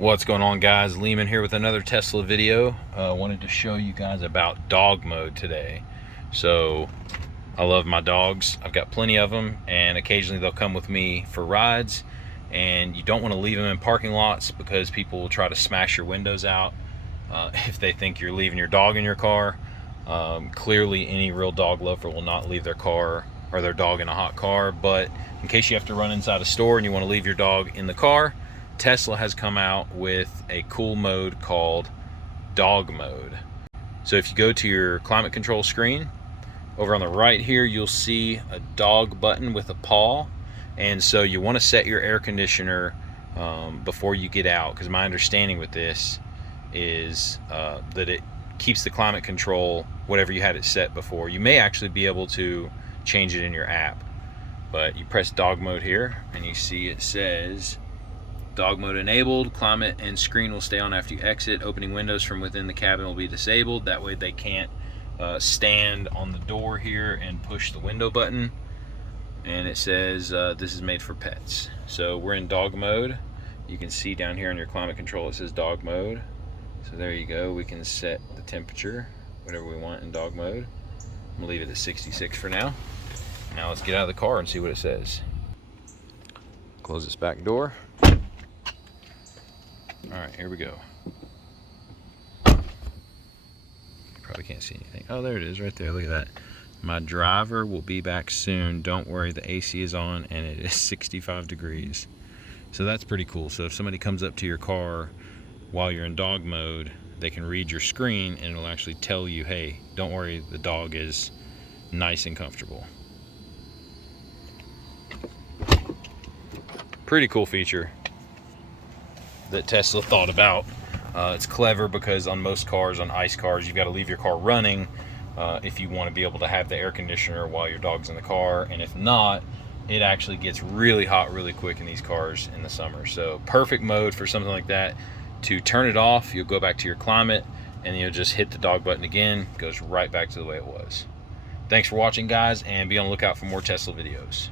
What's going on, guys? Leaman here with another Tesla video. Wanted to show you guys about dog mode today. So I love my dogs. I've got plenty of them, and occasionally they'll come with me for rides, and you don't want to leave them in parking lots because people will try to smash your windows out if they think you're leaving your dog in your car. Clearly any real dog lover will not leave their car or their dog in a hot car, but in case you have to run inside a store and you want to leave your dog in the car, Tesla has come out with a cool mode called dog mode. So if you go to your climate control screen, over on the right here, you'll see a dog button with a paw. And so you want to set your air conditioner before you get out, because my understanding with this is that it keeps the climate control, whatever you had it set before. You may actually be able to change it in your app, but you press dog mode here and you see it says dog mode enabled. Climate and screen will stay on after you exit. Opening windows from within the cabin will be disabled. That way they can't stand on the door here and push the window button. And it says this is made for pets. So we're in dog mode. You can see down here on your climate control it says dog mode. So there you go. We can set the temperature, whatever we want in dog mode. I'm gonna leave it at 66 for now. Now let's get out of the car and see what it says. Close this back door. All right, here we go. You probably can't see anything. Oh, there it is right there. Look at that. My driver will be back soon. Don't worry, the AC is on and it is 65 degrees. So that's pretty cool. So if somebody comes up to your car while you're in dog mode, they can read your screen and it'll actually tell you, hey, don't worry, the dog is nice and comfortable. Pretty cool feature that Tesla thought about. It's clever because on most cars, on ICE cars, you've got to leave your car running if you want to be able to have the air conditioner while your dog's in the car, and if not, it actually gets really hot really quick in these cars in the summer. So perfect mode for something like that. To turn it off, you'll go back to your climate and you'll just hit the dog button again. It goes right back to the way it was. Thanks for watching, guys, and be on the lookout for more Tesla videos.